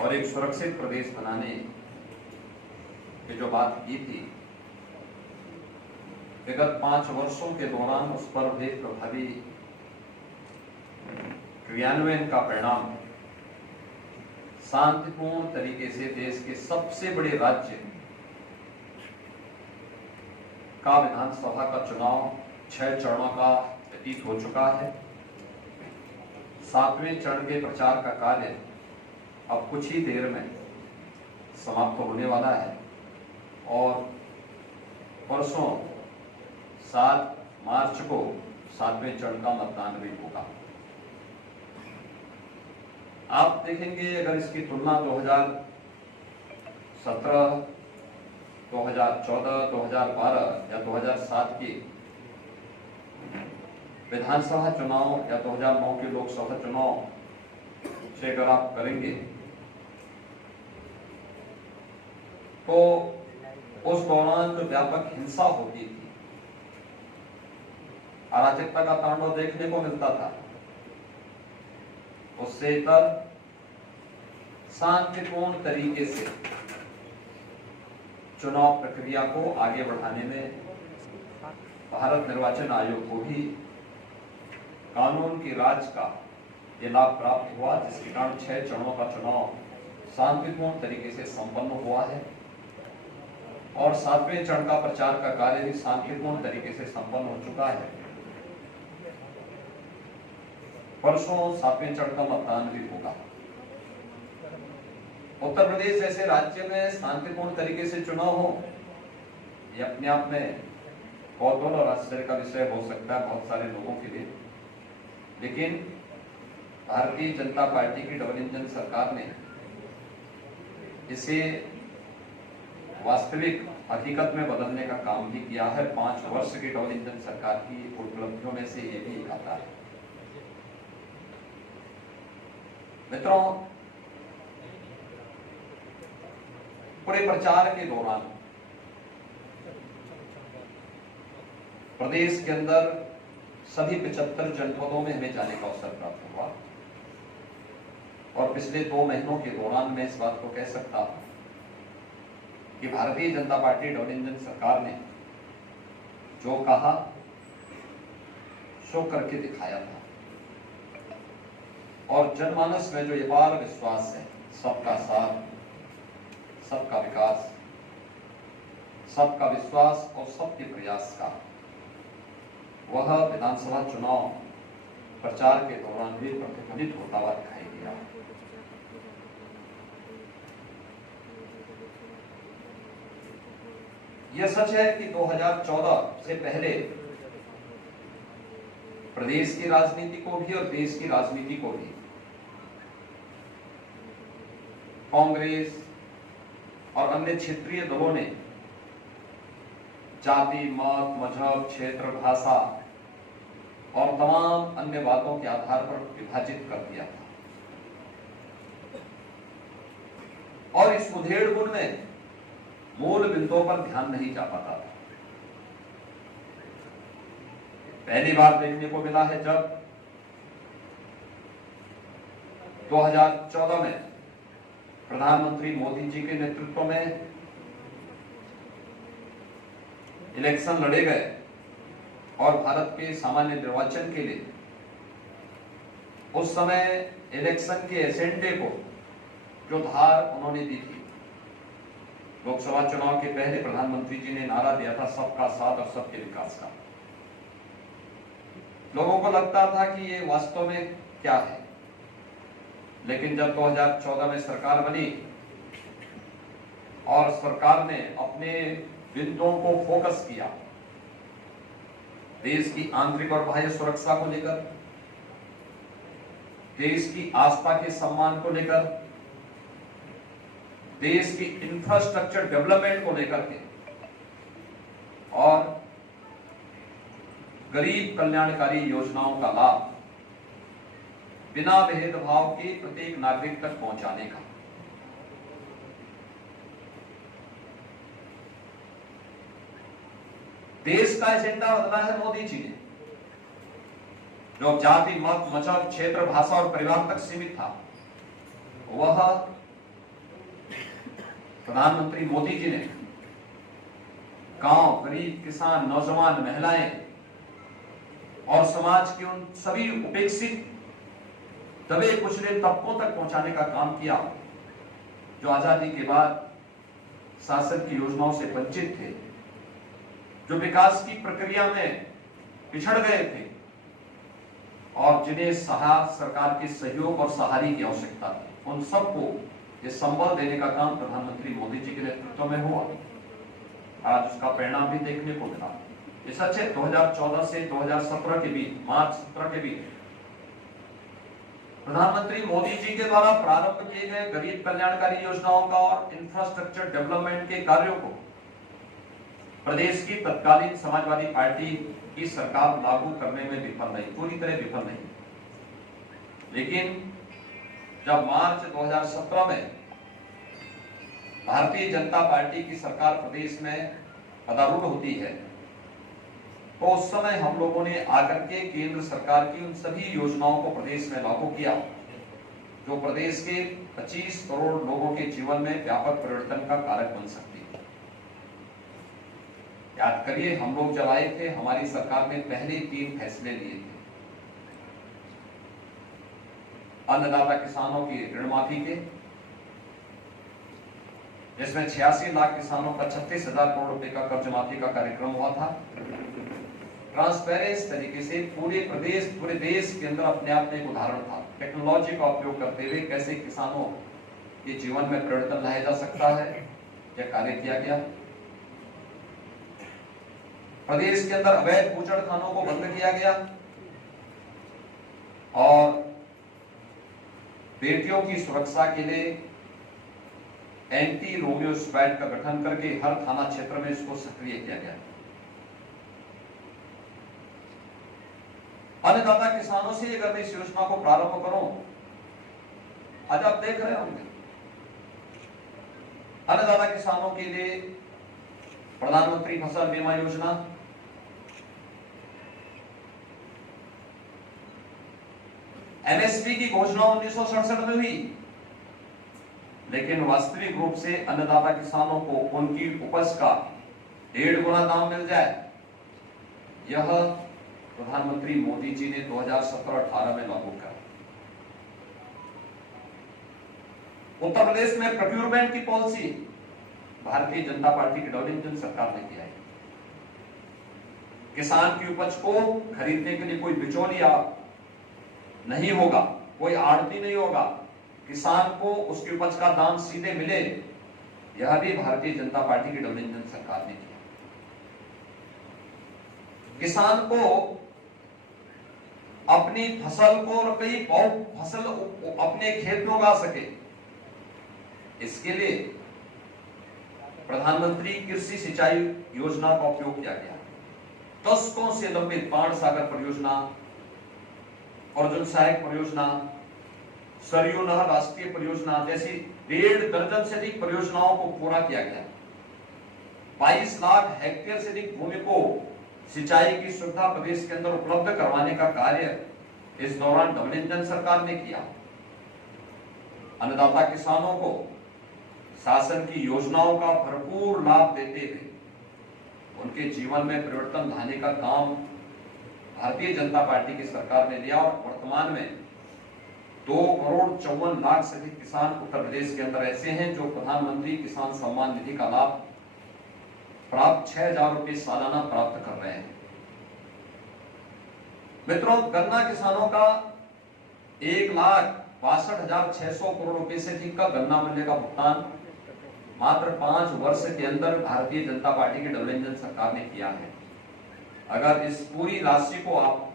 और एक सुरक्षित प्रदेश बनाने की जो बात की थी, विगत 5 वर्षों के दौरान उस पर भी प्रभावी क्रियान्वयन का परिणाम शांतिपूर्ण तरीके से देश के सबसे बड़े राज्य का विधानसभा का चुनाव 6 चरणों का व्यतीत हो चुका है। 7वें चरण के प्रचार का कार्य अब कुछ ही देर में समाप्त होने वाला है और परसों 7 मार्च को 7वें चरण का मतदान भी होगा। आप देखेंगे, अगर इसकी तुलना 2017, 2014, 2012 या 2007 की विधानसभा चुनाव या 2009 के लोकसभा चुनाव से अगर आप करेंगे तो उस दौरान जो व्यापक हिंसा होती थी, अराजकता का तांडव देखने को मिलता था, उससे इतर शांतिपूर्ण तरीके से चुनाव प्रक्रिया को आगे बढ़ाने में भारत निर्वाचन आयोग को भी कानून की राज का ये लाभ प्राप्त हुआ, जिसके कारण 6 चरणों का चुनाव शांतिपूर्ण तरीके से संपन्न हुआ है और 7वें चरण का प्रचार का कार्य भी शांतिपूर्ण तरीके से संपन्न हो चुका है। परसों 7वें चरण का मतदान भी होगा। उत्तर प्रदेश जैसे राज्य में शांतिपूर्ण तरीके से चुनाव हो, ये अपने आप में कौतूहल और आश्चर्य का विषय हो सकता है बहुत सारे लोगों के लिए, लेकिन भारतीय जनता पार्टी की डबल इंजन सरकार ने इसे वास्तविक हकीकत में बदलने का काम भी किया है। 5 वर्ष की डबल इंजन सरकार की उपलब्धियों में से ये भी एक आता है। मित्रों, पूरे प्रचार के दौरान प्रदेश के अंदर सभी 75 जनपदों में हमें जाने का अवसर प्राप्त हुआ और पिछले 2 महीनों के दौरान मैं इस बात को कह सकता हूं कि Bharatiya Janata party double engine सरकार ने जो कहा सो करके दिखाया था और जनमानस में जो ये अपार विश्वास है, सबका साथ, सबका विकास, सबका विश्वास और सबके प्रयास का, वह विधानसभा चुनाव प्रचार के दौरान भी प्रतिफलित होता हुआ दिखाई दिया। यह सच है कि 2014 से पहले प्रदेश की राजनीति को भी और देश की राजनीति को भी कांग्रेस और अन्य क्षेत्रीय दलों ने जाति, मत, मजहब, क्षेत्र, भाषा और तमाम अन्य बातों के आधार पर विभाजित कर दिया था और इस उधेड़-बुन में मूल बिंदुओं पर ध्यान नहीं जा पाता था। पहली बार देखने को मिला है जब 2014 में प्रधानमंत्री मोदी जी के नेतृत्व में इलेक्शन लड़े गए और भारत के सामान्य निर्वाचन के लिए उस समय इलेक्शन के एजेंडे को जो धार उन्होंने दी थी, लोकसभा चुनाव के पहले प्रधानमंत्री जी ने नारा दिया था सबका साथ और सबके विकास का। लोगों को लगता था कि ये वास्तव में क्या है, लेकिन जब 2014 में सरकार बनी और सरकार ने अपने बिंदुओं को फोकस किया देश की आंतरिक और बाह्य सुरक्षा को लेकर, देश की आस्था के सम्मान को लेकर, देश की इंफ्रास्ट्रक्चर डेवलपमेंट को लेकर के और गरीब कल्याणकारी योजनाओं का लाभ बिना भेदभाव के प्रत्येक नागरिक तक पहुंचाने का। देश का एजेंडा बदला है मोदी जी ने। जो जाति, मत, मजहब, क्षेत्र, भाषा और परिवार तक सीमित था, वह प्रधानमंत्री मोदी जी ने गांव, गरीब, किसान, नौजवान, महिलाएं और समाज के उन सभी उपेक्षित, दबे कुचले तबकों तक पहुंचाने का काम किया जो आजादी के बाद शासन की योजनाओं से वंचित थे, जो विकास की प्रक्रिया में पिछड़ गए थे और जिन्हें सरकार के सहयोग और सहारे की आवश्यकता थी, उन सबको ये संबल देने का काम प्रधानमंत्री मोदी जी के नेतृत्व में हुआ। आज उसका परिणाम भी देखने को मिला। ये सच है, 2014 से 2017 के बीच, मार्च 17 के बीच प्रधानमंत्री मोदी जी के द्वारा प्रारंभ किए गए गरीब कल्याणकारी योजनाओं का और इंफ्रास्ट्रक्चर डेवलपमेंट के कार्यों को प्रदेश की तत्कालीन समाजवादी पार्टी की सरकार लागू करने में विफल रही, पूरी तरह विफल नहीं। लेकिन जब मार्च 2017 में भारतीय जनता पार्टी की सरकार प्रदेश में पदारूढ़ होती है, तो उस समय हम लोगों ने आकर के केंद्र सरकार की उन सभी योजनाओं को प्रदेश में लागू किया जो प्रदेश के 25 करोड़ लोगों के जीवन में व्यापक परिवर्तन का कारक बन सकती है। याद करिए, हम लोग जब आए थे, हमारी सरकार ने पहले 3 फैसले लिए थे। अन्नदाता किसानों की ऋण माफी के, जिसमें 86 लाख किसानों का 36,000 करोड़ रुपए का कर्ज माफी का कार्यक्रम हुआ था। ट्रांसपेरेंस तरीके से पूरे देश के अंदर अपने आप में एक उदाहरण था, टेक्नोलॉजी का उपयोग करते हुए कैसे किसानों के जीवन में परिवर्तन लाया जा सकता है, यह कार्य किया गया। प्रदेश के अंदर अवैध बूचड़खानों को बंद किया गया और बेटियों की सुरक्षा के लिए एंटी रोमियो स्क्वाड का गठन करके हर थाना क्षेत्र में इसको सक्रिय किया गया। अन्नदाता किसानों से अगर मैं इस योजना को प्रारंभ करूं, आज आप देख रहे होंगे अन्नदाता किसानों के लिए प्रधानमंत्री फसल बीमा योजना, एमएसपी की घोषणा 1967 में हुई, लेकिन वास्तविक रूप से अन्नदाता किसानों को उनकी उपज का 1.5 गुना दाम मिल जाए, यह प्रधानमंत्री मोदी जी ने 2017-18 में लागू किया। उत्तर प्रदेश में प्रोक्योरमेंट की पॉलिसी भारतीय जनता पार्टी की डबल सरकार ने किया है। किसान की उपज को खरीदने के लिए कोई बिचौलिया नहीं होगा, कोई आड़ती नहीं होगा, किसान को उसकी उपज का दाम सीधे मिले, यह भी भारतीय जनता पार्टी की डबल सरकार ने किया। किसान को अपनी फसल को और कई फसल अपने खेत में उगा सके, इसके लिए प्रधानमंत्री कृषि सिंचाई योजना का उपयोग किया गया। दशकों से लंबित बाण सागर परियोजना, अर्जुन सहायक परियोजना, सरयू नहर राष्ट्रीय परियोजना जैसी 1.5 दर्जन से अधिक परियोजनाओं को पूरा किया गया। 22 लाख हेक्टेयर से अधिक भूमि को सिंचाई की सुविधा प्रदेश के अंदर उपलब्ध करवाने का कार्य इस दौरान डबल इंजन सरकार ने किया। अन्नदाता किसानों को शासन की योजनाओं का भरपूर लाभ देते हुए उनके जीवन में परिवर्तन लाने का काम भारतीय जनता पार्टी की सरकार ने लिया और वर्तमान में 2,54,00,000 से अधिक किसान उत्तर प्रदेश के अंदर ऐसे हैं जो प्रधानमंत्री किसान सम्मान निधि का लाभ प्राप्त 6,000 रुपए सालाना प्राप्त कर रहे हैं। मित्रों, गन्ना किसानों का 1,62,600 करोड़ रुपए से अधिक का गन्ना मूल्य का भुगतान मात्र 5 वर्ष के अंदर भारतीय जनता पार्टी की डबल इंजन सरकार ने किया है। अगर इस पूरी राशि को आप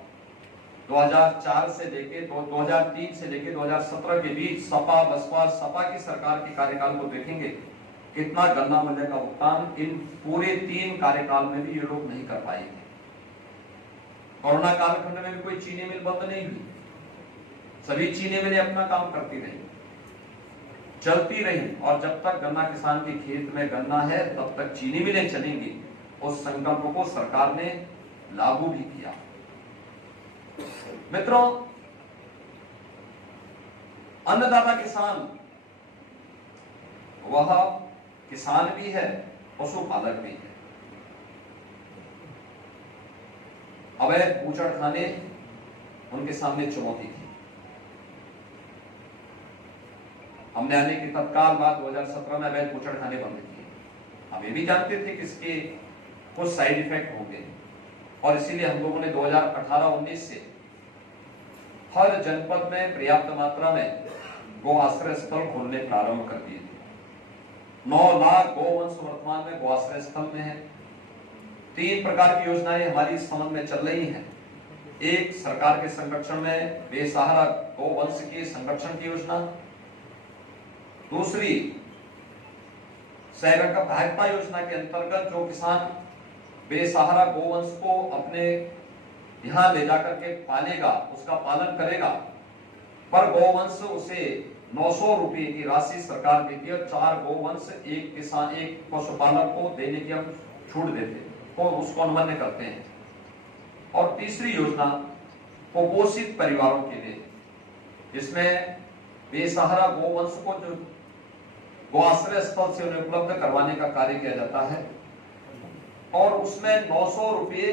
2004 से लेके 2003 से लेके 2017 के बीच सपा की सरकार के कार्यकाल को देखेंगे, कितना गन्ना मूल्य का भुगतान इन पूरे 3 कार्यकाल में भी ये लोग नहीं कर पाएंगे। कोरोना कालखंड में भी कोई चीनी मिल बंद नहीं हुई, सभी चीनी मिलें अपना काम करती रही, चलती रही, और जब तक गन्ना किसान के खेत में गन्ना है तब तक चीनी मिलें चलेंगी। उस संकल्प को सरकार ने लागू भी किया। मित्रों, अन्नदाता किसान वह किसान भी है, पशुपालक भी है। अवैध बूचड़खाने उनके सामने चुनौती थी। हमने आने के तत्काल बाद 2017 में अवैध बूचड़खाने बंद किए। हम ये भी जानते थे कि इसके कुछ साइड इफेक्ट होंगे और इसीलिए हम लोगों ने 2018-19 से हर जनपद में पर्याप्त मात्रा में गो आश्रय स्थल खोलने प्रारंभ कर दिए थे। 9 लाख गौवंश वर्तमान में गो आश्रय स्थल में है। 3 प्रकार की योजनाएं हमारी इस संबंध में चल रही हैं। एक, सरकार के संरक्षण में बेसहारा गौवंश के संरक्षण की योजना। दूसरी, सहरका सहायता योजना के अंतर्गत जो किसान बेसहारा गौवंश को अपने यहां ले जाकर के पालेगा, उसका पालन करेगा, पर गौवंश उसे 900 रुपए की राशि सरकार देती है। 4 गौवंश एक किसान, एक पशुपालक को देने की हम छूट देते और उसको अनुमन्य करते हैं। और तीसरी योजना कुपोषित परिवारों के लिए, जिसमें बेसहारा गौवंश को जो गौआश्रय स्थल से उन्हें उपलब्ध करवाने का कार्य किया जाता है और उसमें 900 रुपये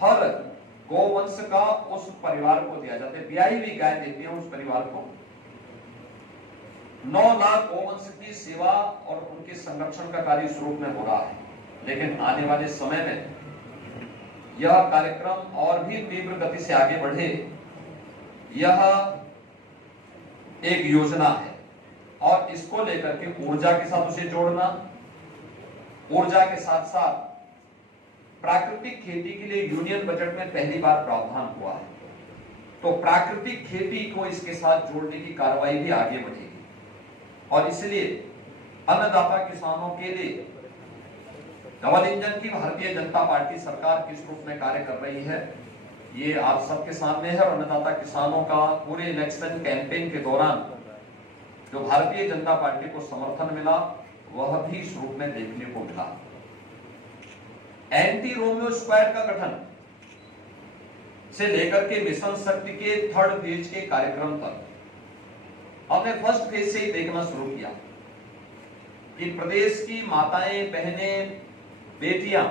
हर गौवंश का उस परिवार को दिया जाता है। ब्याई हुई गाय देती है उस परिवार को। 9 लाख गौवंश की सेवा और उनके संरक्षण का कार्य इस रूप में हो रहा है। लेकिन आने वाले समय में यह कार्यक्रम और भी तीव्र गति से आगे बढ़े, यह एक योजना है और इसको लेकर के ऊर्जा के साथ उसे जोड़ना, ऊर्जा के साथ साथ प्राकृतिक खेती के लिए यूनियन बजट में पहली बार प्रावधान हुआ है, तो प्राकृतिक खेती को इसके साथ जोड़ने की कार्रवाई भी आगे बढ़ेगी। और इसलिए अन्नदाता किसानों के लिए डबल इंजन की भारतीय जनता पार्टी सरकार किस रूप में कार्य कर रही है, ये आप सबके सामने है। और अन्नदाता किसानों का पूरे इलेक्शन कैंपेन के दौरान जो भारतीय जनता पार्टी को समर्थन मिला, वह भी इस रूप में देखने को मिला। एंटी रोमियो स्क्वाड का गठन से लेकर के मिशन शक्ति के 3rd फेज के कार्यक्रम तक हमने फर्स्ट फेज से ही देखना शुरू किया कि प्रदेश की माताएं, बहनें, बेटियां,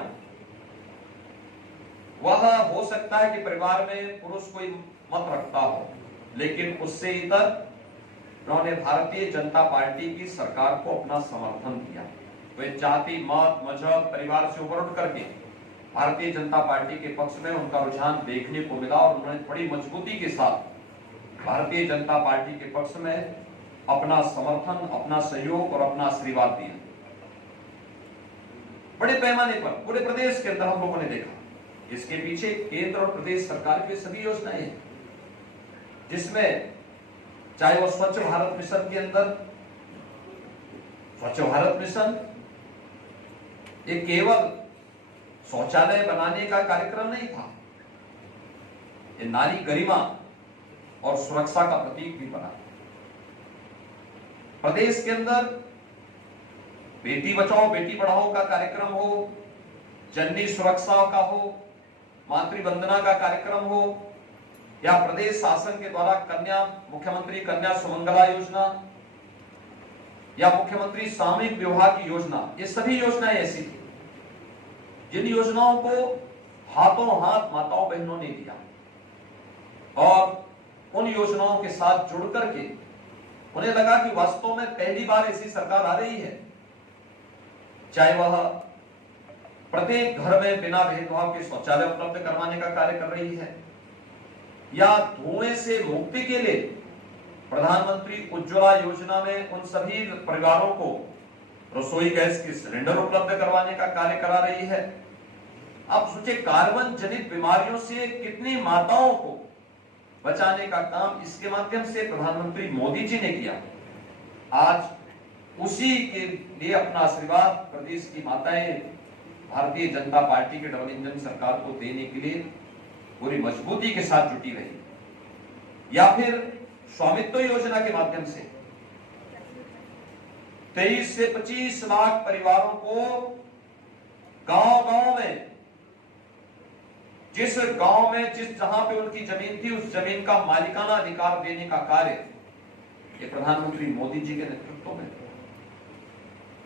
वह हो सकता है कि परिवार में पुरुष कोई मत रखता हो, लेकिन उससे इतर उन्होंने भारतीय जनता पार्टी की सरकार को अपना समर्थन दिया। वे जाति, मत, मजहब, परिवार से ऊपर उठ करके भारतीय जनता पार्टी के पक्ष में उनका रुझान देखने को मिला और उन्होंने बड़ी मजबूती के साथ भारतीय जनता पार्टी के पक्ष में अपना समर्थन, अपना सहयोग और अपना आशीर्वाद दिया। बड़े पैमाने पर पूरे प्रदेश के अंदर हम लोगों ने देखा। इसके पीछे केंद्र और प्रदेश सरकार की सभी योजनाएं हैं, जिसमें चाहे वो स्वच्छ भारत मिशन के अंदर, स्वच्छ भारत मिशन ये केवल शौचालय बनाने का कार्यक्रम नहीं था, ये नारी गरिमा और सुरक्षा का प्रतीक भी बना। प्रदेश के अंदर बेटी बचाओ बेटी पढ़ाओ का कार्यक्रम हो, जननी सुरक्षा का हो, मातृवंदना का कार्यक्रम हो, या प्रदेश शासन के द्वारा मुख्यमंत्री कन्या सुमंगला योजना या मुख्यमंत्री सामूहिक विवाह की योजना, ये सभी योजनाएं ऐसी थी जिन योजनाओं को हाथों हाथ माताओं बहनों ने दिया और उन योजनाओं के साथ जुड़ करके उन्हें लगा कि वास्तव में पहली बार ऐसी सरकार आ रही है, चाहे वह प्रत्येक घर में बिना भेदभाव के शौचालय उपलब्ध करवाने का कार्य कर रही है या धुएं से मुक्ति के लिए प्रधानमंत्री उज्ज्वला योजना में उन सभी परिवारों को रसोई गैस की सिलेंडर उपलब्ध करवाने का कार्य करा रही है। आप सोचिए, कार्बन जनित बीमारियों से कितनी माताओं को बचाने का काम इसके माध्यम से प्रधानमंत्री मोदी जी ने किया। आज उसी के लिए अपना आशीर्वाद प्रदेश की माताएं भारतीय जनता पार्टी के डबल इंजन सरकार को देने के लिए पूरी मजबूती के साथ जुटी रही। या फिर स्वामित्व योजना के माध्यम से 23 से 25 लाख परिवारों को गांव-गांव में, जिस गांव में जहां पे उनकी जमीन थी, उस जमीन का मालिकाना अधिकार देने का कार्य ये प्रधानमंत्री मोदी जी के नेतृत्व में।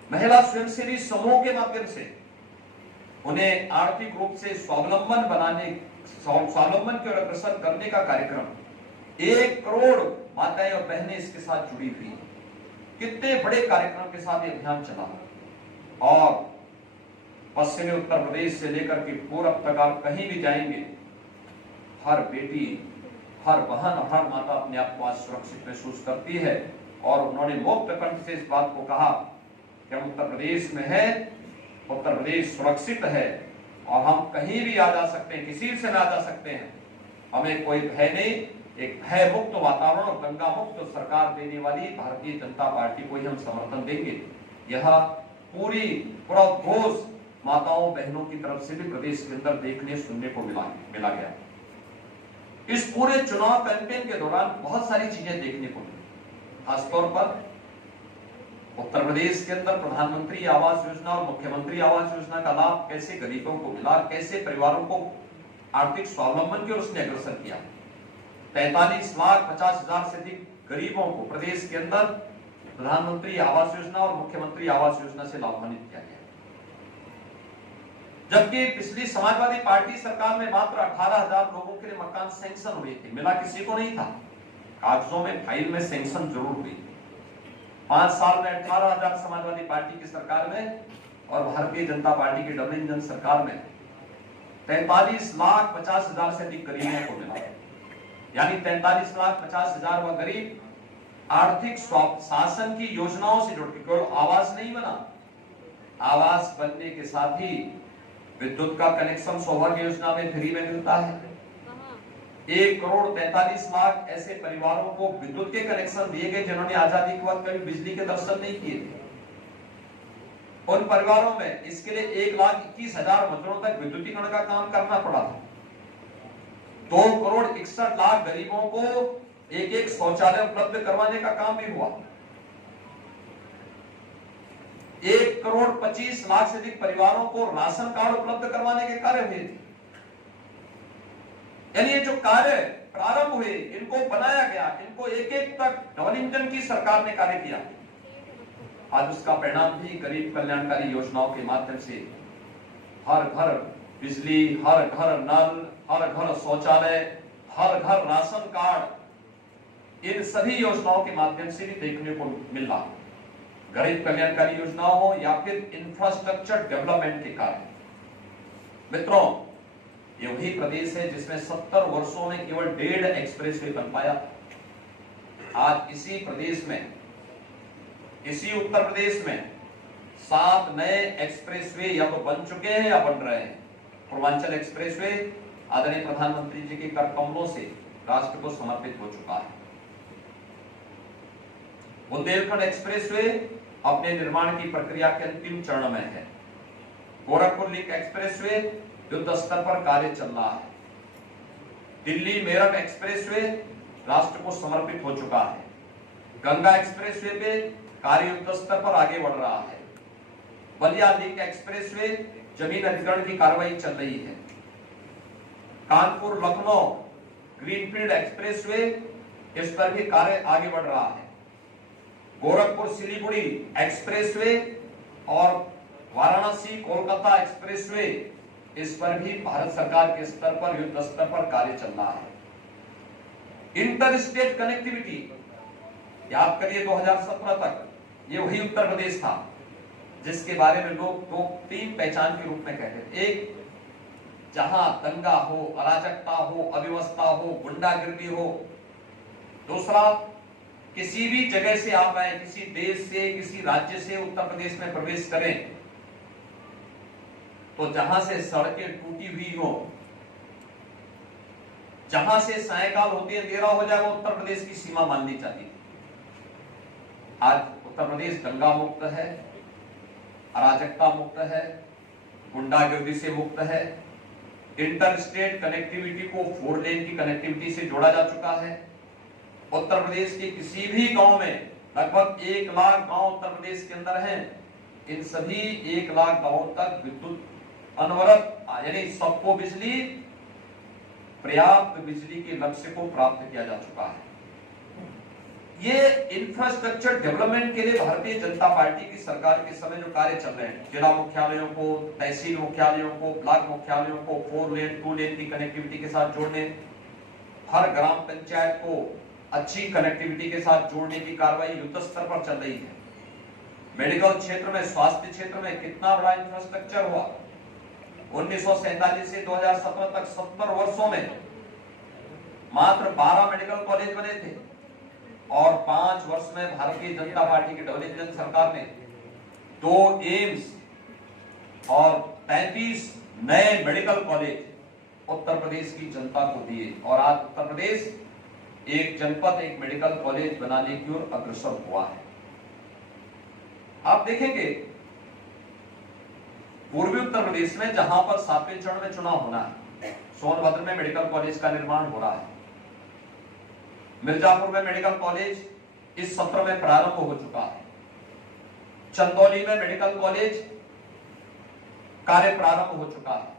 महिला स्वयंसेवी समूह के माध्यम से उन्हें आर्थिक रूप से स्वावलंबन की ओर अग्रसर करने का कार्यक्रम 1 करोड़ माताएं और बहनें इसके साथ जुड़ी हुई। कितने बड़े कार्यक्रम के साथ ये अभियान चला और पश्चिमी उत्तर प्रदेश से लेकर के पूरब तक आप कहीं भी जाएंगे, हर बेटी, हर बहन, हर माता अपने आप को आज सुरक्षित महसूस करती है। और उन्होंने मुक्त कंठ से इस बात को कहा कि हम उत्तर प्रदेश में है, उत्तर प्रदेश सुरक्षित है और हम कहीं भी आ जा सकते हैं, किसी से भी आ जा सकते हैं, हमें कोई भय नहीं। एक भय मुक्त वातावरण और दंगा मुक्त सरकार देने वाली भारतीय जनता पार्टी को ही हम समर्थन देंगे। यह पूरा घोष माताओं बहनों की तरफ से भी प्रदेश के अंदर देखने सुनने को मिला गया। इस पूरे चुनाव कैंपेन के दौरान बहुत सारी चीजें देखने को मिली। खासतौर पर उत्तर प्रदेश के अंदर प्रधानमंत्री आवास योजना और मुख्यमंत्री आवास योजना का लाभ कैसे गरीबों को मिला, कैसे परिवारों को आर्थिक स्वावलंबन की ओर उसने अग्रसर किया। 43,50,000 से अधिक गरीबों को प्रदेश के अंदर प्रधानमंत्री आवास योजना और मुख्यमंत्री आवास योजना से लाभान्वित किया गया। जबकि पिछली समाजवादी पार्टी सरकार में मात्र 18,000 लोगों के लिए मकान सैंक्शन हुए थे, मिला किसी को नहीं था। कागजों में, फाइल में सैंक्शन जरूर हुई। 5 साल में 18,000 समाजवादी पार्टी की सरकार में और भारतीय जनता पार्टी की डबल इंजन सरकार में 43,50,000 से अधिक गरीबों को मिला। यानी 43,50,000 वह गरीब आर्थिक शासन की योजनाओं से जुड़ के केवल आवास नहीं बना, आवास बनने के साथ ही विद्युत का कनेक्शन सौभाग्य योजना में फ्री में मिलता है। 1 करोड़ 43 लाख ऐसे परिवारों को विद्युत के कनेक्शन दिए गए जिन्होंने आजादी के बाद कभी बिजली के दर्शन नहीं किए थे। उन परिवारों में इसके लिए 1,21,000 मजदूरों तक विद्युतीकरण का काम करना पड़ा था। 2 करोड़ 61 लाख गरीबों को एक शौचालय उपलब्ध करवाने का काम भी हुआ। 1 करोड़ 25 लाख से अधिक परिवारों को राशन कार्ड उपलब्ध करवाने के कार्य हुए थे। यानी ये जो कार्य प्रारंभ हुए, इनको बनाया गया, इनको एक तक डबल इंजन की सरकार ने कार्य किया। आज उसका परिणाम भी गरीब कल्याणकारी योजनाओं के माध्यम से हर घर बिजली, हर घर नल, हर घर शौचालय, हर घर राशन कार्ड, इन सभी योजनाओं के माध्यम से भी देखने को मिल रहा। गरीब कल्याणकारी योजनाओं हो या फिर इंफ्रास्ट्रक्चर डेवलपमेंट के कार्य। मित्रों, ये वही प्रदेश है जिसमें 70 वर्षों में केवल 1.5 एक्सप्रेसवे बन पाया। आज इसी प्रदेश में, इसी उत्तर प्रदेश में 7 नए एक्सप्रेसवे या तो बन चुके हैं या बन रहे हैं। पूर्वांचल एक्सप्रेसवे आदरणीय प्रधानमंत्री जी के कर कमलों से राष्ट्र को समर्पित हो चुका है। बुंदेलखंड एक्सप्रेसवे अपने निर्माण की प्रक्रिया के अंतिम चरण में है। गोरखपुर लिंक एक्सप्रेसवे युद्ध स्तर पर कार्य चल रहा है। दिल्ली मेरठ एक्सप्रेसवे राष्ट्र को समर्पित हो चुका है। गंगा एक्सप्रेसवे पे कार्य युद्ध स्तर पर आगे बढ़ रहा है। बलिया लिंक एक्सप्रेसवे जमीन अधिग्रहण की कार्रवाई चल रही है। कानपुर लखनऊ ग्रीनफील्ड एक्सप्रेसवे, इस पर भी कार्य आगे बढ़ रहा है। गोरखपुर सिलीगुड़ी एक्सप्रेसवे और वाराणसी कोलकाता एक्सप्रेसवे, इस पर भी भारत सरकार के स्तर पर, युद्ध स्तर पर कार्य चल रहा है। इंटर स्टेट कनेक्टिविटी, याद करिए 2017 तक ये वही उत्तर प्रदेश था जिसके बारे में लोग 2-3 पहचान के रूप में कहते थे। एक, जहां दंगा हो, अराजकता हो, अव्यवस्था हो, गुंडागिर्दी हो। दूसरा, किसी भी जगह से आप आए, किसी देश से, किसी राज्य से उत्तर प्रदेश में प्रवेश करें तो जहां से सड़कें टूटी हुई हो, जहां से सायकाल होती है, अंधेरा हो जाए, वो उत्तर प्रदेश की सीमा माननी चाहिए। आज उत्तर प्रदेश दंगा मुक्त है, अराजकता मुक्त है, गुंडागिर्दी से मुक्त है। इंटर स्टेट कनेक्टिविटी को 4 लेन की कनेक्टिविटी से जोड़ा जा चुका है। उत्तर प्रदेश के किसी भी गांव में, लगभग 1 लाख गांव उत्तर प्रदेश के अंदर हैं, इन सभी 1 लाख गांवों तक विद्युत अनवरत, यानी सबको बिजली, पर्याप्त बिजली के लक्ष्य को प्राप्त किया जा चुका है। ये इंफ्रास्ट्रक्चर डेवलपमेंट के लिए भारतीय जनता पार्टी की सरकार के समय जो कार्य चल रहे हैं, जिला मुख्यालयों को, तहसील मुख्यालयों को, ब्लॉक मुख्यालयों को 4 लेन 2 लेन की कनेक्टिविटी के साथ जोड़ने, हर ग्राम पंचायत को अच्छी कनेक्टिविटी के साथ जोड़ने की कार्रवाई युद्ध स्तर पर चल रही है। मेडिकल क्षेत्र में, स्वास्थ्य क्षेत्र में कितना बड़ा इंफ्रास्ट्रक्चर हुआ। 1947 से 2017 तक 70 वर्षों में मात्र 12 मेडिकल कॉलेज बने थे और 5 वर्ष में भारतीय जनता पार्टी की डबल सरकार ने 2 एम्स और 33 नए मेडिकल कॉलेज उत्तर प्रदेश की जनता को दिए और आज उत्तर प्रदेश एक जनपद एक मेडिकल कॉलेज बनाने की ओर अग्रसर हुआ है। आप देखेंगे पूर्वी उत्तर प्रदेश में जहां पर 7वें चरण में चुनाव होना है, सोनभद्र में मेडिकल कॉलेज का निर्माण हो रहा है, मिर्जापुर में मेडिकल कॉलेज इस सत्र में प्रारंभ हो चुका है, चंदौली में मेडिकल कॉलेज कार्य प्रारंभ हो चुका है,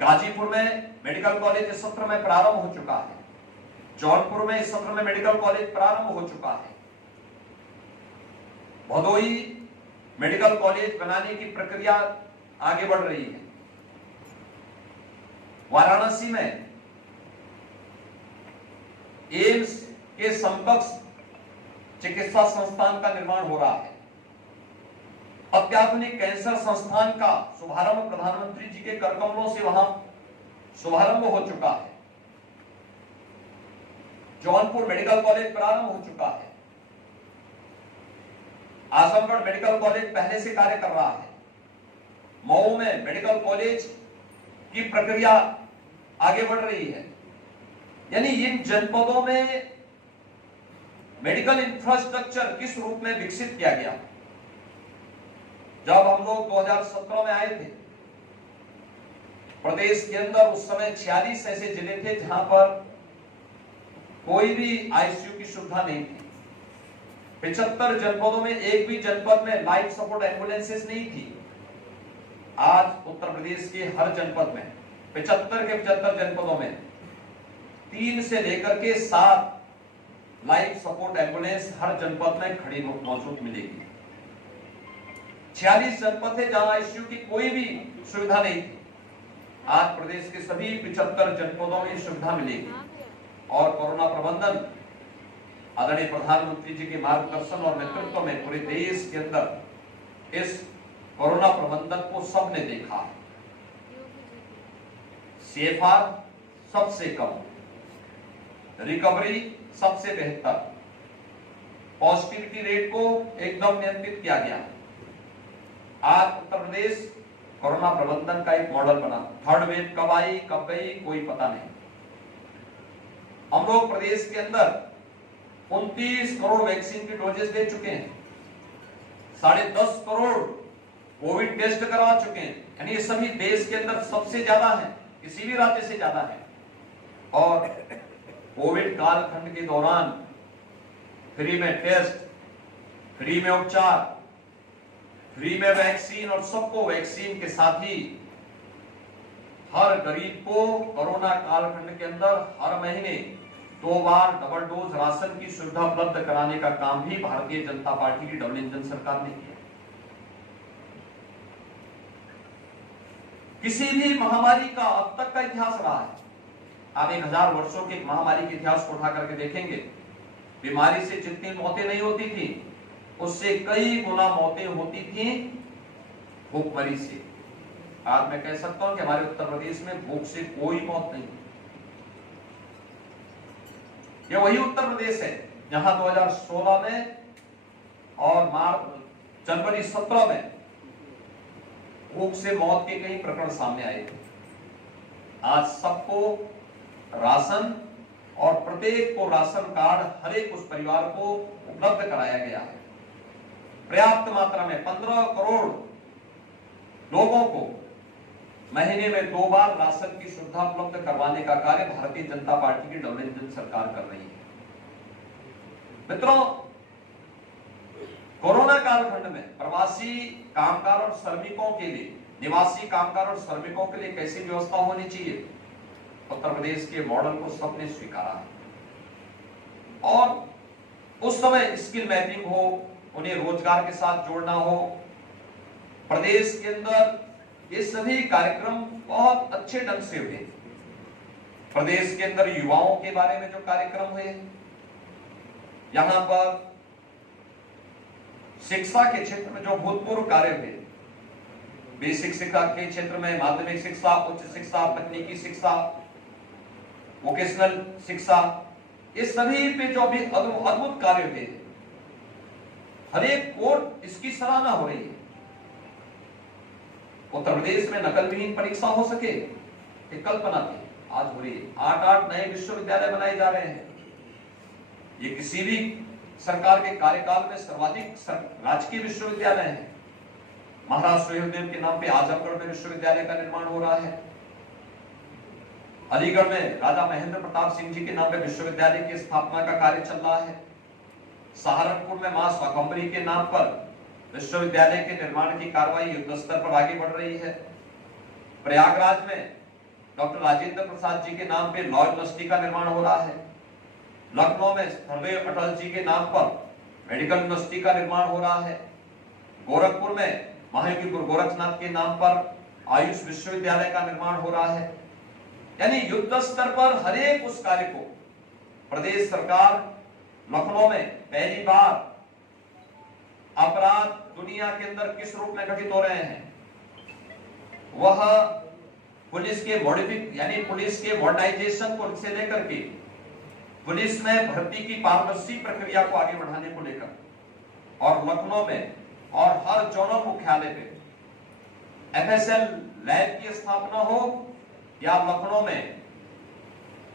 गाजीपुर में मेडिकल कॉलेज इस सत्र में प्रारंभ हो चुका है, जौनपुर में इस सत्र में मेडिकल कॉलेज प्रारंभ हो चुका है, भदोही मेडिकल कॉलेज बनाने की प्रक्रिया आगे बढ़ रही है, वाराणसी में एम्स के समकक्ष चिकित्सा संस्थान का निर्माण हो रहा है, अत्याधुनिक कैंसर संस्थान का शुभारंभ प्रधानमंत्री जी के करकमलों से वहां शुभारंभ हो चुका है, जौनपुर मेडिकल कॉलेज प्रारंभ हो चुका है, आजमगढ़ मेडिकल कॉलेज पहले से कार्य कर रहा है, मऊ में मेडिकल कॉलेज की प्रक्रिया आगे बढ़ रही है। यानी इन जनपदों में मेडिकल इंफ्रास्ट्रक्चर किस रूप में विकसित किया गया। जब हम लोग 2017 में आए थे, प्रदेश के अंदर उस समय 46 ऐसे जिले थे जहां पर कोई भी आईसीयू की सुविधा नहीं थी। 75 जनपदों में एक भी जनपद में लाइफ सपोर्ट एम्बुलेंसेस नहीं थी। आज उत्तर प्रदेश के हर जनपद में 75 के 75 जनपदों में 3 से लेकर के 7 लाइफ सपोर्ट एम्बुलेंस हर जनपद में खड़ी मौजूद मिलेगी। 46 जनपद थे जहां आईसीयू की कोई भी सुविधा नहीं थी। आज प्रदेश के सभी 75 जनपदों में सुविधा मिलेगी और कोरोना प्रबंधन आदरणीय प्रधानमंत्री जी के मार्गदर्शन और नेतृत्व में पूरे देश के अंदर इस कोरोना प्रबंधन को सबने देखा है। सीएफआर सबसे कम, रिकवरी सबसे बेहतर, पॉजिटिविटी रेट को एकदम नियंत्रित किया गया। आज उत्तर प्रदेश कोरोना प्रबंधन का एक मॉडल बना। थर्ड वेव कब आई कब गई कोई पता नहीं। हम लोग प्रदेश के अंदर 29 करोड़ वैक्सीन की डोजेस दे चुके हैं, 10.5 करोड़ कोविड टेस्ट करवा चुके हैं। यानी ये सभी देश के अंदर सबसे ज्यादा है, किसी भी राज्य से ज्यादा है। और कोविड कालखंड के दौरान फ्री में टेस्ट, फ्री में उपचार, फ्री में वैक्सीन और सबको वैक्सीन के साथ ही हर गरीब को कोरोना कालखंड के अंदर हर महीने 2 बार डबल डोज राशन की सुविधा उपलब्ध कराने का काम भी भारतीय जनता पार्टी की डबल इंजन सरकार ने किया। किसी भी महामारी का अब तक का इतिहास रहा है। आप 1000 वर्षों के महामारी के इतिहास को उठा करके देखेंगे, बीमारी से जितनी मौतें नहीं होती थी उससे कई गुना मौतें होती थी भूखमरी से। आज मैं कह सकता हूं कि हमारे उत्तर प्रदेश में भूख से कोई मौत नहीं। ये वही उत्तर प्रदेश है जहां 2016 में और जनवरी 17 में भूख से मौत के कई प्रकरण सामने आए थे। आज सबको राशन और प्रत्येक को राशन कार्ड हर एक उस परिवार को उपलब्ध कराया गया है। पर्याप्त मात्रा में 15 करोड़ लोगों को महीने में 2 बार राशन की सुविधा उपलब्ध करवाने का कार्य भारतीय जनता पार्टी की डबल इंजन सरकार कर रही है। मित्रों, कोरोना कालखंड में प्रवासी कामगार और श्रमिकों के लिए, निवासी कामगार और श्रमिकों के लिए कैसी व्यवस्था होनी चाहिए, उत्तर प्रदेश के मॉडल को सबने स्वीकारा है और उस समय स्किल मैपिंग हो, उन्हें रोजगार के साथ जोड़ना हो। प्रदेश के अंदर ये सभी कार्यक्रम बहुत अच्छे ढंग से हुए। प्रदेश के अंदर युवाओं के बारे में जो कार्यक्रम हुए, यहां पर शिक्षा के क्षेत्र में जो भूतपूर्व कार्य हुए, बेसिक शिक्षा के क्षेत्र में माध्यमिक शिक्षा, उच्च शिक्षा, तकनीकी शिक्षा, वोकेशनल शिक्षा, ये सभी पे जो भी अद्भुत कार्य हुए, हर एक कोर्ट इसकी सराहना हो रही है। उत्तर प्रदेश में नकल विहीन परीक्षा हो सके, ये कल्पना थी, आज हो रही है। 8 नए विश्वविद्यालय बनाए जा रहे हैं। ये किसी भी सरकार के कार्यकाल में सर्वाधिक राजकीय विश्वविद्यालय है। महाराज सुहेलदेव के नाम पे आजमगढ़ में विश्वविद्यालय का निर्माण हो रहा है। अलीगढ़ में राजा महेंद्र प्रताप सिंह जी के नाम पे विश्वविद्यालय की स्थापना का कार्य चल रहा है। सहारनपुर में मां शाकंभरी के नाम पर विश्वविद्यालय के निर्माण की कार्रवाई युद्ध स्तर पर आगे बढ़ रही है। प्रयागराज में डॉक्टर राजेंद्र प्रसाद जी के नाम पे लॉ यूनिवर्सिटी का निर्माण हो रहा है। लखनऊ में सरदेव अटल जी के नाम पर मेडिकल यूनिवर्सिटी का निर्माण हो रहा है। गोरखपुर में महायोगी गुरु गोरखनाथ के नाम पर आयुष विश्वविद्यालय का निर्माण हो रहा है। यानी युद्ध स्तर पर हर एक उस कार्य को प्रदेश सरकार लखनऊ में पहली बार अपराध दुनिया के अंदर किस रूप में घटित हो रहे हैं, वह पुलिस के यानी पुलिस के मॉडर्नाइजेशन को से लेकर के पुलिस में भर्ती की पारदर्शी प्रक्रिया को आगे बढ़ाने को लेकर, और लखनऊ में और हर जोनल मुख्यालय पे एफएसएल लैब की स्थापना हो या लखनऊ में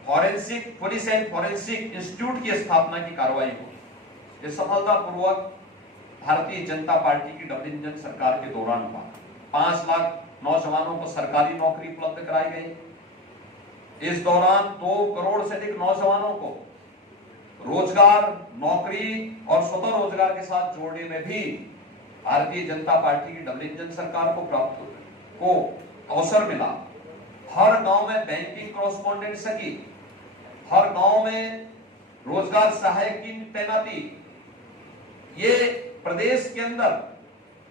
forensic police and forensic institute की स्थापना की कार्रवाई हो, ये सफलतापूर्वक भारतीय जनता पार्टी की डबल इंजन सरकार के दौरान हुआ। 5 लाख नौजवानों को सरकारी नौकरी उपलब्ध कराई गई। इस दौरान 2 करोड़ से अधिक नौजवानों को रोजगार, नौकरी और स्वतः रोजगार के साथ जोड़ने में भी भारतीय जनता पार्टी की डबल इंजन सरकार को अवसर मिला। हर गांव में बैंकिंग कॉरेस्पॉन्डेंट सकी, हर गांव में रोजगार सहायक की तैनाती। ये प्रदेश के अंदर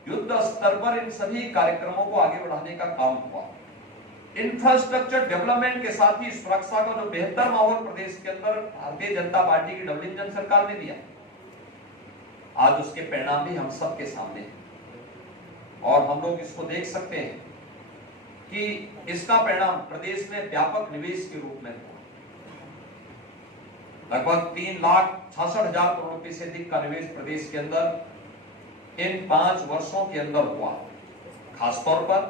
युद्ध स्तर पर इन सभी कार्यक्रमों को आगे बढ़ाने का काम हुआ। इंफ्रास्ट्रक्चर डेवलपमेंट के साथ ही सुरक्षा का जो बेहतर माहौल प्रदेश के अंदर भारतीय जनता पार्टी की डबल इंजन सरकार ने दिया, आज उसके परिणाम भी हम सबके सामने हैं और हम लोग इसको देख सकते हैं कि इसका परिणाम प्रदेश में व्यापक निवेश के रूप में हुआ। लगभग 3,66,000 करोड़ रुपए से अधिक का निवेश प्रदेश के अंदर इन 5 वर्षों के अंदर हुआ। खासतौर पर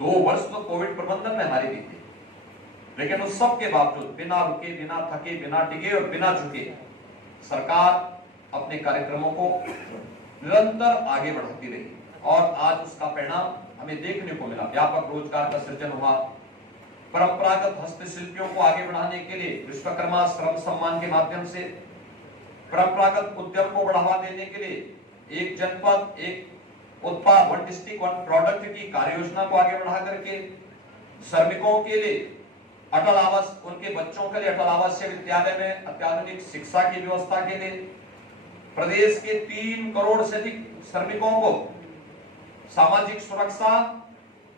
2 वर्ष तो कोविड प्रबंधन में हमारे बीते, लेकिन उस सब के बावजूद बिना रुके, बिना थके, बिना टिके और बिना झुके सरकार अपने कार्यक्रमों को निरंतर आगे बढ़ाती रही और आज उसका परिणाम हमें देखने को मिला। व्यापक रोजगार का सृजन हुआ। परंपरागत हस्तशिल्पियों को आगे बढ़ाने के लिए विश्वकर्मा श्रम सम्मान के माध्यम से परंपरागत उद्यम को बढ़ावा देने के लिए एक जनपद एक उत्पाद, 1 डिस्ट्रिक्ट 1 प्रोडक्ट की कार्य योजना को आगे बढ़ा करके श्रमिकों के लिए अटल आवास, उनके बच्चों के लिए अटल आवासीय विद्यालय में अत्याधुनिक शिक्षा की व्यवस्था के लिए प्रदेश के 3 करोड़ से अधिक श्रमिकों को सामाजिक सुरक्षा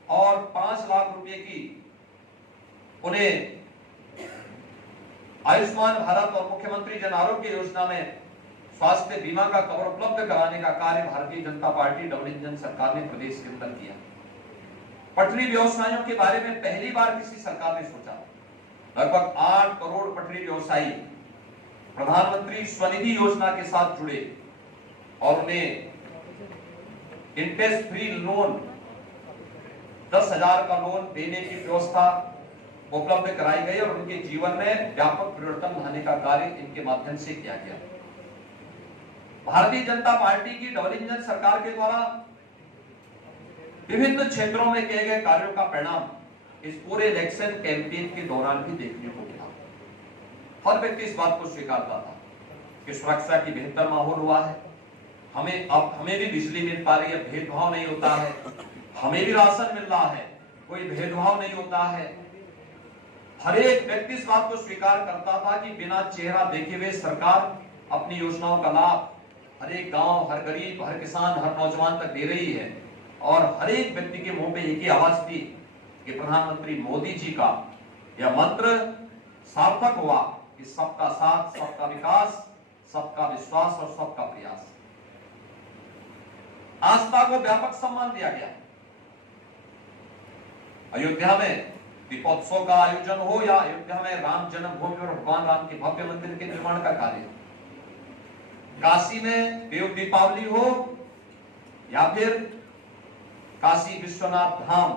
और 5 लाख रुपए की उन्हें आयुष्मान भारत और मुख्यमंत्री जन आरोग्य योजना में स्वास्थ्य बीमा का कवर उपलब्ध कराने का कार्य Bharatiya Janata party double engine सरकार ने प्रदेश के अंदर किया। पटरी व्यवसायों के बारे में पहली बार किसी सरकार ने सोचा। लगभग 8 करोड़ पटरी व्यवसायी प्रधानमंत्री स्वनिधि योजना के साथ जुड़े और उन्हें इंटरेस्ट फ्री लोन 10,000 का लोन देने की व्यवस्था उपलब्ध कराई गई और उनके जीवन में व्यापक परिवर्तन लाने का कार्य इनके माध्यम से किया गया। भारतीय जनता पार्टी की डबल इंजन सरकार के द्वारा विभिन्न क्षेत्रों में किए गए कार्यों का परिणाम इस पूरे इलेक्शन कैंपेन के दौरान भी देखने को मिला। हर व्यक्ति इस बात को स्वीकारता था कि सुरक्षा की बेहतर माहौल हुआ है। हमें भी बिजली मिल पा रही है, भेदभाव नहीं होता है। हमें भी राशन मिल रहा है, कोई भेदभाव नहीं होता है। हर एक व्यक्ति इस बात को स्वीकार करता था कि बिना चेहरा देखे हुए सरकार अपनी योजनाओं का लाभ हर एक गांव, हर गरीब, हर किसान, हर नौजवान तक दे रही है। और हर एक व्यक्ति के मुंह पे एक ही आवाज थी कि प्रधानमंत्री मोदी जी का यह मंत्र सार्थक हुआ कि सबका साथ, सबका विकास, सबका विश्वास और सबका प्रयास। आस्था को व्यापक सम्मान दिया गया। अयोध्या में दीपोत्सव का आयोजन हो या अयोध्या में राम जन्मभूमि और भगवान राम के भव्य मंदिर के निर्माण का कार्य, काशी में देव दीपावली हो या फिर काशी विश्वनाथ धाम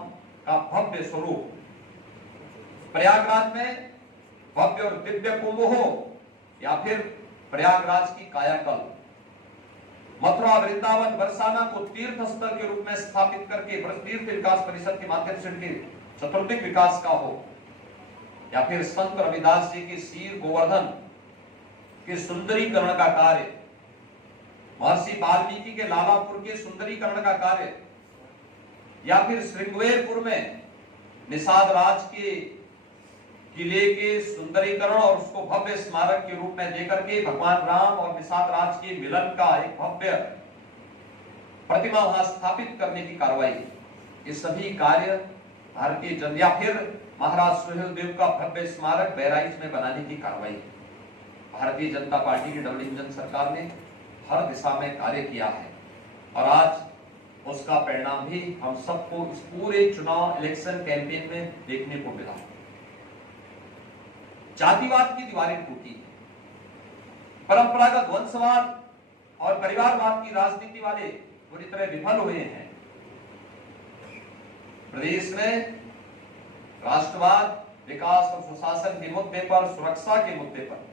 का भव्य स्वरूप, प्रयागराज में भव्य और दिव्य कुंभ हो या फिर प्रयागराज की कायाकल्प, मथुरा, वृंदावन, बरसाना को तीर्थ स्थल के रूप में स्थापित करके तीर्थ विकास परिषद के माध्यम से उनके चतुर्दिक विकास का हो, या फिर संत रविदास जी के शीर गोवर्धन के सुंदरीकरण का कार्य, महर्षि वाल्मीकि के लालापुर के सुंदरीकरण का कार्य, या फिर श्रृंगवेरपुर में निषाद राज के किले के सुंदरीकरण और उसको भव्य स्मारक के रूप में देकर के भगवान राम और निषाद राज के मिलन का एक भव्य प्रतिमा वहां स्थापित करने की कार्रवाई, ये सभी कार्य भारतीय जनता, या फिर महाराज सुहेलदेव का भव्य स्मारक बहराइच में बनाने की कार्रवाई, भारतीय जनता पार्टी की डबल इंजन सरकार ने हर दिशा में कार्य किया है। और आज उसका परिणाम भी हम सबको इस पूरे चुनाव इलेक्शन कैंपेन में देखने को मिला। जातिवाद की दीवारें टूटी, परंपरागत वंशवाद और परिवारवाद की राजनीति वाले पूरी तरह विफल हुए हैं। प्रदेश में राष्ट्रवाद, विकास और सुशासन के मुद्दे पर, सुरक्षा के मुद्दे पर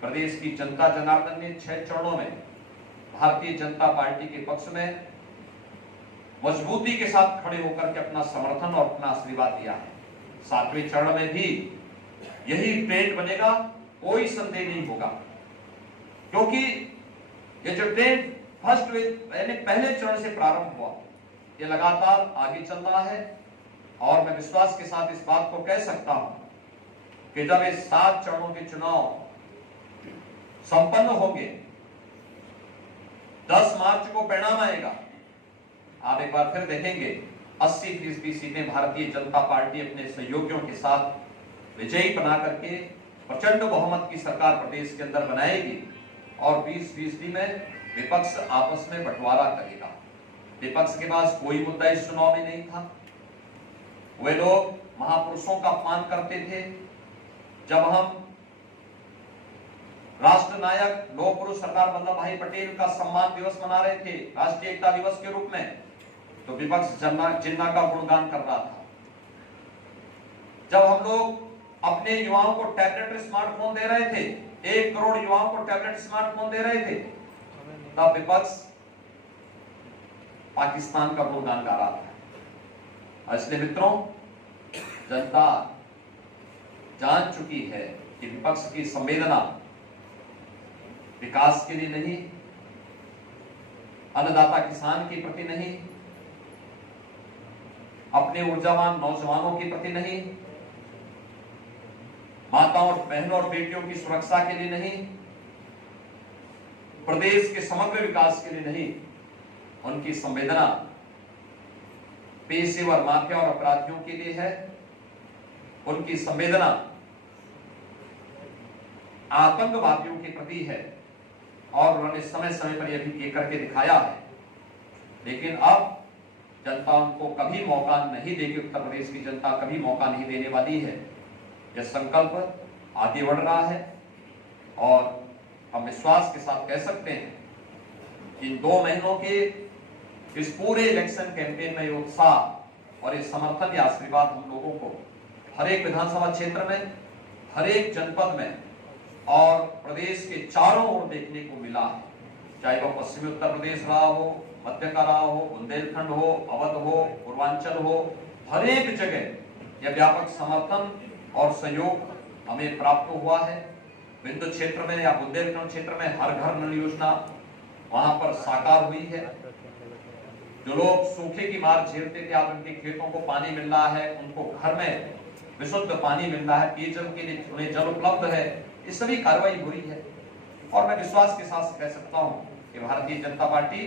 प्रदेश की जनता जनार्दन ने 6 चरणों में भारतीय जनता पार्टी के पक्ष में मजबूती के साथ खड़े होकर के अपना समर्थन और अपना आशीर्वाद दिया है। 7वें चरण में भी यही ट्रेंड बनेगा, कोई संदेह नहीं होगा, क्योंकि ये जो ट्रेंड फर्स्ट यानी पहले चरण से प्रारंभ हुआ, ये लगातार आगे चल रहा है। और मैं विश्वास के साथ इस बात को कह सकता हूं कि जब इस 7 चरणों के चुनाव संपन्न होंगे, 10 मार्च को परिणाम आएगा, आप एक बार फिर देखेंगे 80% सीटें भारतीय जनता पार्टी अपने सहयोगियों के साथ विजयी बना करके प्रचंड बहुमत की सरकार प्रदेश के अंदर बनाएगी और 20% में विपक्ष आपस में बंटवारा करेगा। विपक्ष के पास कोई मुद्दा इस चुनाव में नहीं था। वे लोग महापुरुषों का अपमान करते थे। जब हम राष्ट्र नायक लौह पुरुष सरदार वल्लभ भाई पटेल का सम्मान दिवस मना रहे थे राष्ट्रीय एकता दिवस के रूप में, तो विपक्ष जिन्ना का गुणगान कर रहा था। जब हम लोग अपने युवाओं को टैबलेट स्मार्टफोन दे रहे थे, 1 करोड़ युवाओं को टैबलेट स्मार्टफोन दे रहे थे, तब विपक्ष पाकिस्तान का गुणगान गा रहा था। इसलिए मित्रों, जनता जान चुकी है कि विपक्ष की संवेदना विकास के लिए नहीं, अन्नदाता किसान के प्रति नहीं, अपने ऊर्जावान नौजवानों के प्रति नहीं, माताओं और बहनों और बेटियों की सुरक्षा के लिए नहीं, प्रदेश के समग्र विकास के लिए नहीं, उनकी संवेदना पेशेवर माफिया और अपराधियों के लिए है। उनकी संवेदना आतंकवादियों के प्रति है और उन्होंने समय समय पर यह भी करके दिखाया है। लेकिन अब जनता उनको कभी मौका नहीं देगी, उत्तर प्रदेश की जनता कभी मौका नहीं देने वाली है। यह संकल्प आगे बढ़ रहा है और हम विश्वास के साथ कह सकते हैं कि इन 2 महीनों के इस पूरे इलेक्शन कैंपेन में उत्साह और इस समर्थन या आशीर्वाद हम लोगों को हर एक विधानसभा क्षेत्र में, हर एक जनपद में और प्रदेश के चारों ओर देखने को मिला है। चाहे वह पश्चिमी उत्तर प्रदेश रहा हो, मध्य का रहा हो, बुंदेलखंड हो, अवध हो, पूर्वांचल हो, हर एक जगह यह व्यापक समर्थन और सहयोग हमें प्राप्त हुआ है। बिंदु क्षेत्र में या बुंदेलखंड क्षेत्र में हर घर नल योजना वहां पर साकार हुई है। जो लोग सूखे की मार झेलते थे, आज उनके खेतों को पानी मिल रहा है, उनको घर में विशुद्ध पानी मिल रहा है, पेयजल के लिए उन्हें जल उपलब्ध है, ये सभी कार्रवाई हो रही है। और मैं विश्वास के साथ कह सकता हूं कि भारतीय जनता पार्टी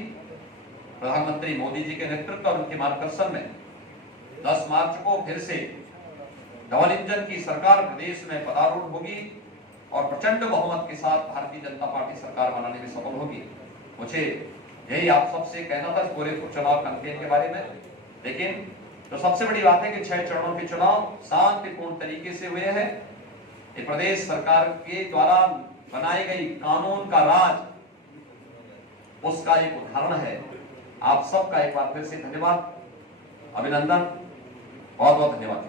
प्रधानमंत्री मोदी जी के नेतृत्व और उनके मार्गदर्शन में 10 मार्च को फिर से डबल इंजन की सरकार प्रदेश में पदारूढ़ होगी और प्रचंड बहुमत के साथ भारतीय जनता पार्टी सरकार बनाने में सफल होगी। मुझे यही आप सबसे कहना था पूरे चुनाव कैंपेन के बारे में। लेकिन तो सबसे बड़ी बात है कि 6 चरणों के चुनाव शांतिपूर्ण तरीके से हुए हैं। ये प्रदेश सरकार के द्वारा बनाई गई कानून का राज, उसका एक उदाहरण है। आप सबका एक बार फिर से धन्यवाद, अभिनंदन, बहुत बहुत धन्यवाद।